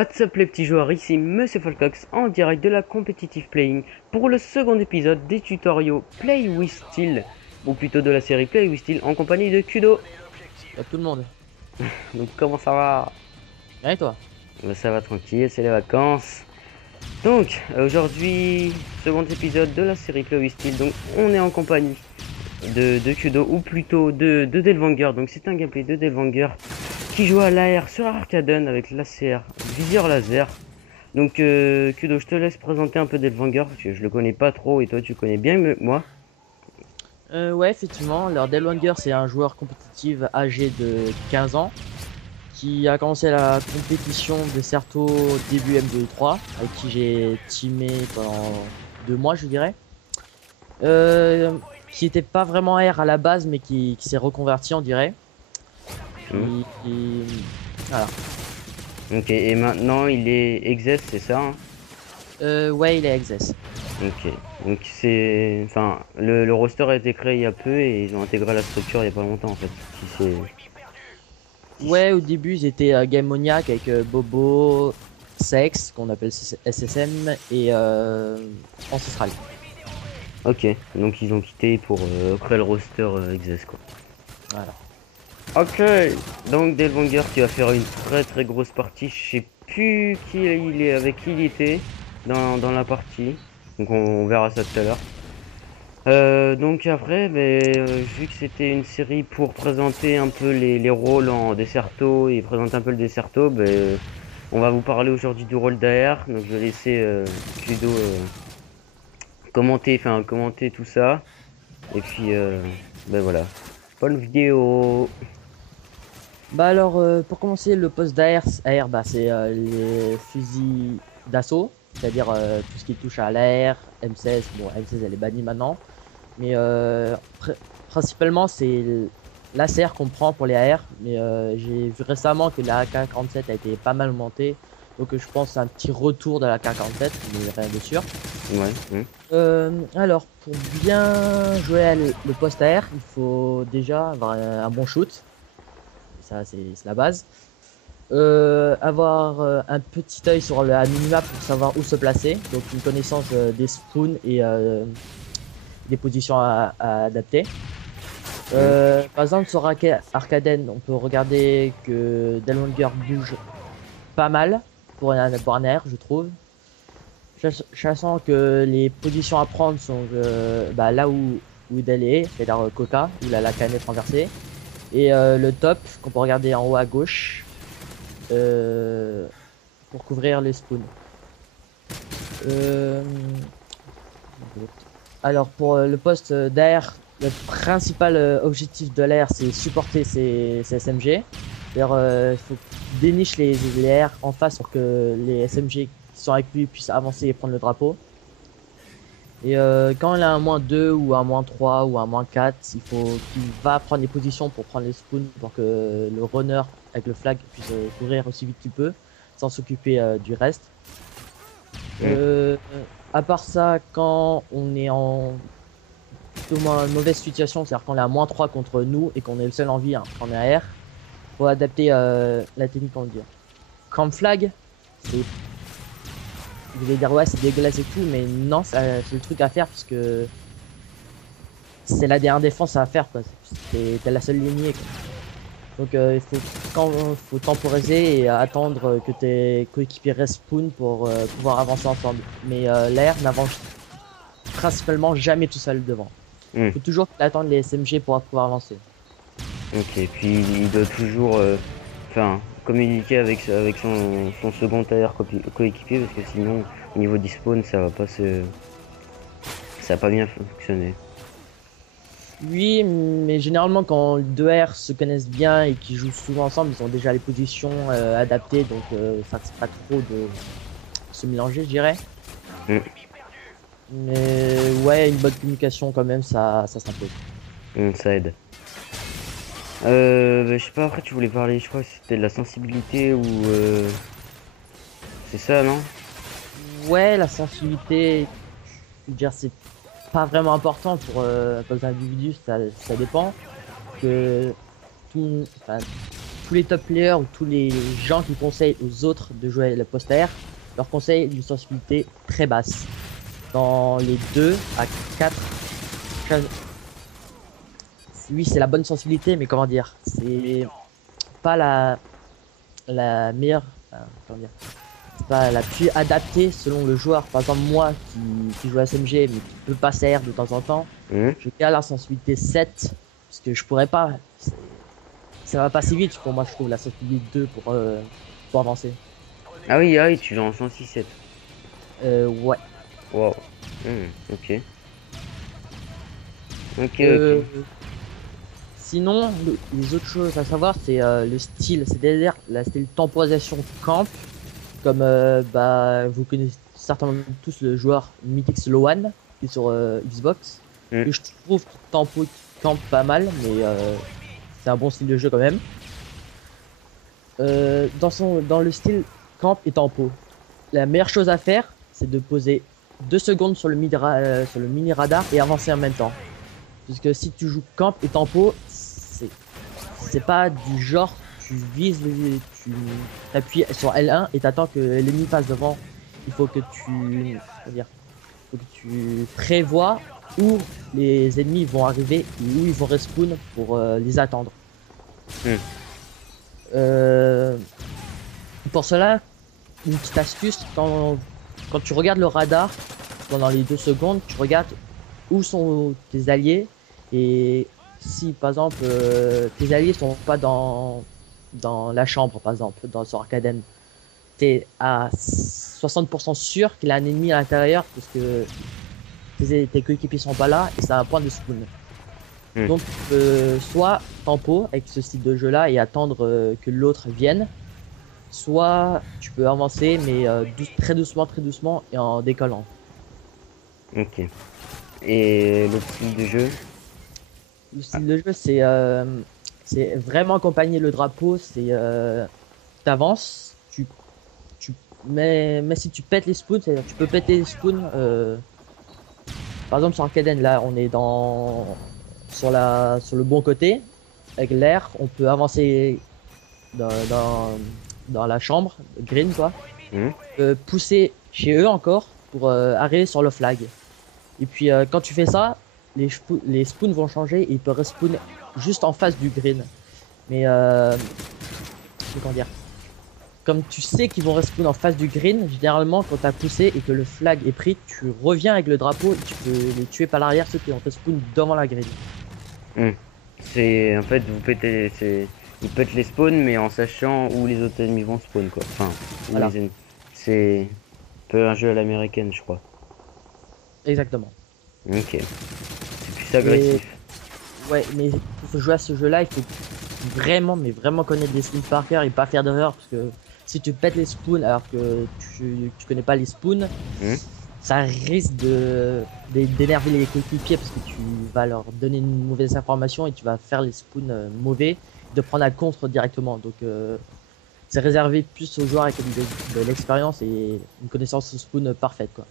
What's up les petits joueurs, ici Monsieur Falcox en direct de la Competitive Playing pour le second épisode des tutoriaux Play with Steel, ou plutôt de la série Play with Steel en compagnie de Kudo. Pas tout le monde. Donc comment ça va? Bien et toi? Ça va tranquille, c'est les vacances. Donc aujourd'hui, second épisode de la série Play with Steel, donc on est en compagnie de Kudo, ou plutôt de Delvanger. Donc c'est un gameplay de Delvanger qui joue à l'AR sur Arcaden avec l'ACR viseur laser. Donc Kudo, je te laisse présenter un peu Delvanger parce que je le connais pas trop et toi tu connais bien moi. Ouais, effectivement, alors Delwanger c'est un joueur compétitif âgé de 15 ans qui a commencé la compétition de Certo début M2-3 avec qui j'ai teamé pendant 2 mois je dirais. Qui était pas vraiment R à la base mais qui s'est reconverti on dirait. Hmm. Voilà. Ok, et maintenant il est Exes, c'est ça, hein? Ouais, il est Exes. Ok, donc c'est... Enfin, le roster a été créé il y a peu et ils ont intégré la structure il y a pas longtemps en fait. Si c'est... Ouais, au début ils étaient Game Maniac avec Bobo, Sex qu'on appelle SSM et Ancestral. Ok, donc ils ont quitté pour créer le roster Exes quoi. Voilà. Ok, donc Delvanger qui va faire une très grosse partie. Je sais plus qui il est, avec qui il était dans la partie. Donc on verra ça tout à l'heure. Donc après, vu que c'était une série pour présenter un peu les rôles en Desserto et présenter un peu le Desserto, on va vous parler aujourd'hui du rôle d'AR. Donc je vais laisser Kudo commenter tout ça. Et puis voilà. Bonne vidéo. Bah alors, pour commencer, le poste d'AR, bah, c'est les fusils d'assaut, c'est-à-dire tout ce qui touche à l'AR, M16, bon M16 elle est bannie maintenant, mais principalement c'est l'ACR qu'on prend pour les AR, mais j'ai vu récemment que la AK-47 a été pas mal augmentée, donc je pense un petit retour de la AK-47, mais rien de sûr. Ouais. Alors, pour bien jouer le poste AR, il faut déjà avoir un bon shoot, ça c'est la base. Avoir un petit œil sur le minimap pour savoir où se placer, donc une connaissance des spawns et des positions à adapter. Par exemple sur Arcaden, on peut regarder que Delwanger bouge pas mal pour un air, je trouve. Sachant que les positions à prendre sont bah, là où il est, c'est-à-dire Coca, où il a la canette renversée. Et le top, qu'on peut regarder en haut à gauche, euh, pour couvrir les spawns. Euh, alors pour le poste d'air, le principal objectif de l'air c'est supporter ces SMG. D'ailleurs il faut déniche les airs en face pour que les SMG qui sont avec lui puissent avancer et prendre le drapeau. Et quand il a un -2 ou un -3 ou un -4, il faut qu'il va prendre des positions pour prendre les spawns pour que le runner avec le flag puisse courir aussi vite qu'il peut sans s'occuper du reste. Euh, à part ça, quand on est en plus ou moins mauvaise situation, c'est-à-dire qu'on est à -3 contre nous et qu'on est le seul en vie, hein, quand on est à R, faut adapter la technique, on le dit. Camp flag, c'est, vous allez dire ouais c'est dégueulasse et tout, mais non, c'est le truc à faire parce que c'est la dernière défense à faire quoi. T'es la seule lignée quoi. Donc il faut temporiser et attendre que tes coéquipiers respawn pour pouvoir avancer ensemble. Mais l'air n'avance principalement jamais tout seul devant. Hmm. Faut toujours attendre les SMG pour pouvoir avancer. Ok, puis il doit toujours communiquer avec son second AR coéquipier parce que sinon au niveau du spawn ça va pas bien fonctionner. Oui, mais généralement quand deux R se connaissent bien et qu'ils jouent souvent ensemble, ils ont déjà les positions adaptées, donc ça c'est pas trop de se mélanger, je dirais. Hmm. Mais ouais, une bonne communication quand même, ça s'impose. Ça aide. Je sais pas, après tu voulais parler, je crois que c'était de la sensibilité ou c'est ça, non? Ouais, la sensibilité, je veux dire, c'est pas vraiment important pour les individus, ça dépend. Que tout, enfin, tous les top players ou tous les gens qui conseillent aux autres de jouer le poste air leur conseillent une sensibilité très basse. Dans les 2 à 4. Oui, c'est la bonne sensibilité, mais comment dire, c'est pas la meilleure. Comment dire, c'est pas la plus adaptée selon le joueur. Par exemple, moi qui joue à SMG mais qui peut passer R de temps en temps, je garde la sensibilité 7 parce que je pourrais pas. Ça va pas si vite pour moi, je trouve la sensibilité 2 pour avancer. Ah oui, tu joues en 106.7. Ouais. Wow. Ok. Ok. Sinon, les autres choses à savoir, c'est le style, c'est-à-dire la style temporisation camp. Comme vous connaissez certainement tous le joueur Mythic Sloan qui est sur Xbox. Et je trouve qu'il tempo camp pas mal, mais c'est un bon style de jeu quand même. Dans le style camp et tempo, la meilleure chose à faire, c'est de poser 2 secondes sur le mini radar et avancer en même temps. Puisque si tu joues camp et tempo, c'est pas du genre tu vises, tu appuies sur L1 et t'attends que l'ennemi passe devant. Il faut que tu prévois où les ennemis vont arriver et où ils vont respawn pour les attendre. Pour cela, une petite astuce, quand tu regardes le radar pendant les 2 secondes, tu regardes où sont tes alliés et si par exemple tes alliés sont pas dans la chambre, par exemple sur Arcaden, t'es à 60% sûr qu'il y a un ennemi à l'intérieur parce que tes coéquipiers sont pas là et c'est un point de spawn. Donc soit tempo avec ce style de jeu là et attendre que l'autre vienne, soit tu peux avancer mais très doucement et en décollant. Ok. Et le style de jeu? Le style de jeu, c'est vraiment accompagner le drapeau. C'est t'avances, mais si tu pètes les spawns, c'est-à-dire tu peux péter les spawns. Par exemple sur Arcaden, là, on est sur le bon côté avec l'air. On peut avancer dans la chambre, green quoi. Pousser chez eux encore pour arriver sur le flag. Et puis quand tu fais ça, les spawns vont changer et ils peuvent respawn juste en face du green. Mais comment dire, comme tu sais qu'ils vont respawn en face du green, généralement quand t'as poussé et que le flag est pris, tu reviens avec le drapeau et tu peux les tuer par l'arrière ceux qui ont respawn devant la green. C'est en fait ils pètent les spawns mais en sachant où les autres ennemis vont spawn quoi. Enfin, voilà. C'est un peu un jeu à l'américaine je crois. Exactement. Ok. C'est plus agressif. Ouais, mais pour jouer à ce jeu-là, il faut vraiment, mais vraiment connaître les spawns par cœur et pas faire d'erreur parce que si tu pètes les spawns alors que tu connais pas les spawns, ça risque d'énerver les coéquipiers parce que tu vas leur donner une mauvaise information et tu vas faire les spawns mauvais, de prendre à contre directement. Donc c'est réservé plus aux joueurs avec de l'expérience et une connaissance spawn parfaite quoi.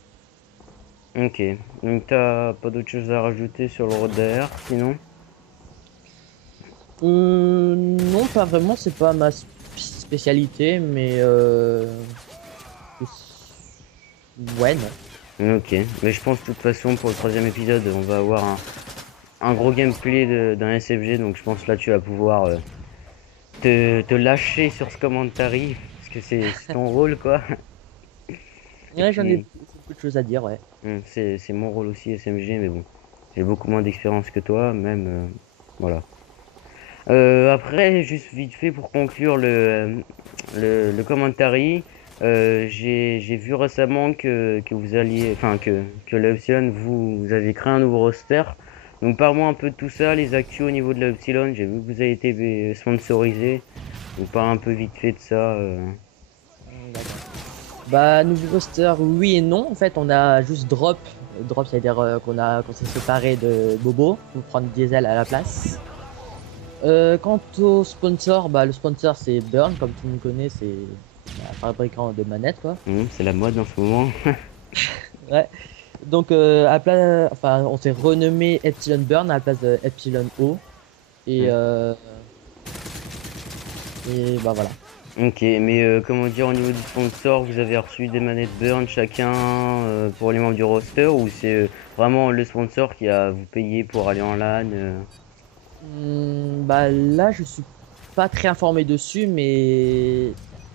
Ok, donc t'as pas d'autre chose à rajouter sur le road derrière sinon? Non, pas vraiment, c'est pas ma spécialité, mais ouais, non. Ok, mais je pense de toute façon pour le 3e épisode on va avoir un gros gameplay d'un SFG, donc je pense là tu vas pouvoir te lâcher sur ce commentary, parce que c'est ton rôle quoi. Ouais, j'en ai beaucoup de choses à dire, ouais. C'est mon rôle aussi SMG, mais bon, j'ai beaucoup moins d'expérience que toi, même, voilà. Après, juste vite fait pour conclure le commentary, j'ai vu récemment que vous alliez, enfin que la Epsilon vous avez créé un nouveau roster. Donc parle-moi un peu de tout ça, les actus au niveau de la Epsilon. J'ai vu que vous avez été sponsorisé. Donc parle un peu vite fait de ça. Bah, nouveau roster, oui et non. En fait, on a juste drop. Drop, c'est-à-dire qu'on s'est séparé de Bobo pour prendre Diesel à la place. Quant au sponsor, bah le sponsor c'est Burn, comme tout le monde connaît, c'est un fabricant de manettes quoi. C'est la mode en ce moment. Ouais. Donc on s'est renommé Epsilon Burn à la place de Epsilon O. Et Et bah voilà. Ok, mais comment dire, au niveau du sponsor, vous avez reçu des manettes Burn chacun pour les membres du roster ou c'est vraiment le sponsor qui a vous payé pour aller en LAN Bah là, je suis pas très informé dessus, mais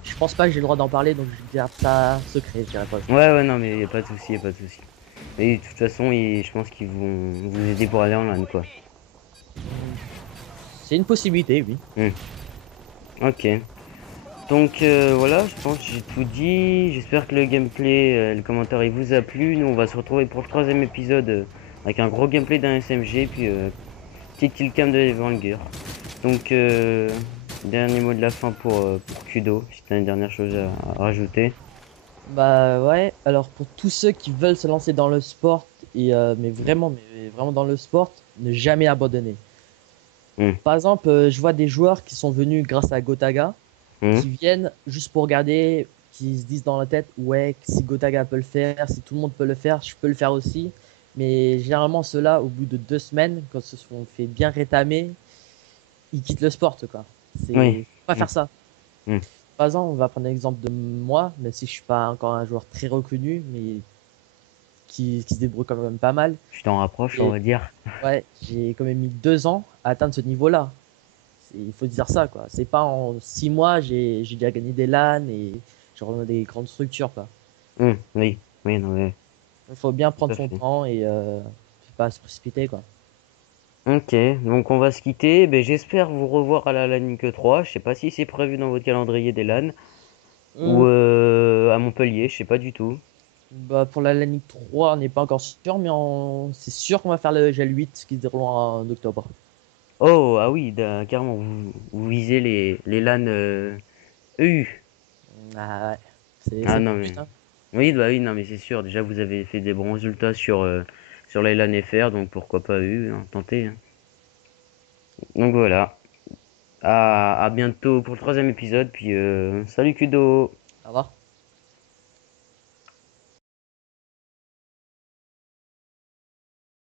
je pense pas que j'ai le droit d'en parler, donc je garde ça secret, je dirais pas. Ouais, ouais, non, mais y a pas de souci, y a pas de souci. Et de toute façon, je pense qu'ils vont vous aider pour aller en LAN, quoi. Hmm, C'est une possibilité, oui. Hmm. Ok. Donc voilà, je pense que j'ai tout dit. J'espère que le gameplay, le commentaire, il vous a plu. Nous, on va se retrouver pour le troisième épisode avec un gros gameplay d'un SMG, puis petite killcam de Evanger. Donc, dernier mot de la fin pour Kudo, si t'as une dernière chose à rajouter. Bah ouais, alors pour tous ceux qui veulent se lancer dans le sport, mais vraiment dans le sport, ne jamais abandonner. Hmm. Par exemple, je vois des joueurs qui sont venus grâce à Gotaga, Hmm. qui viennent juste pour regarder, qui se disent dans la tête, ouais, si Gotaga peut le faire, si tout le monde peut le faire, je peux le faire aussi. Mais généralement, ceux-là, au bout de 2 semaines, quand ils se sont fait bien rétamer, ils quittent le sport, quoi. Oui. C'est faut pas Hmm. faire ça. Hmm. Par exemple, on va prendre l'exemple de moi, même si je suis pas encore un joueur très reconnu, mais qui se débrouille quand même pas mal. Tu t'en rapproches, on Et va dire. ouais, j'ai quand même mis 2 ans à atteindre ce niveau-là. Il faut dire ça, quoi. C'est pas en 6 mois, j'ai déjà gagné des LAN et j'ai rejoint des grandes structures, quoi. Hmm. Oui. Oui, non, mais Il faut bien tout prendre à son fait. temps et faut pas se précipiter, quoi. Ok, donc on va se quitter. Ben, j'espère vous revoir à la LAN que 3. Je sais pas si c'est prévu dans votre calendrier des LAN ou Hum, à Montpellier, je sais pas du tout. Bah, pour la LAN 3, on n'est pas encore sûr, mais c'est sûr qu'on va faire le GL 8 qui se déroulera en octobre. Oh, ah oui, carrément, vous visez les LAN EU. Ah ouais, c'est Ah le non, but, mais. hein. Oui, bah oui, non, mais c'est sûr. Déjà, vous avez fait des bons résultats sur les LAN FR, donc pourquoi pas EU, hein, tenter, hein. Donc voilà. À bientôt pour le troisième épisode, puis salut Kudo! Au revoir.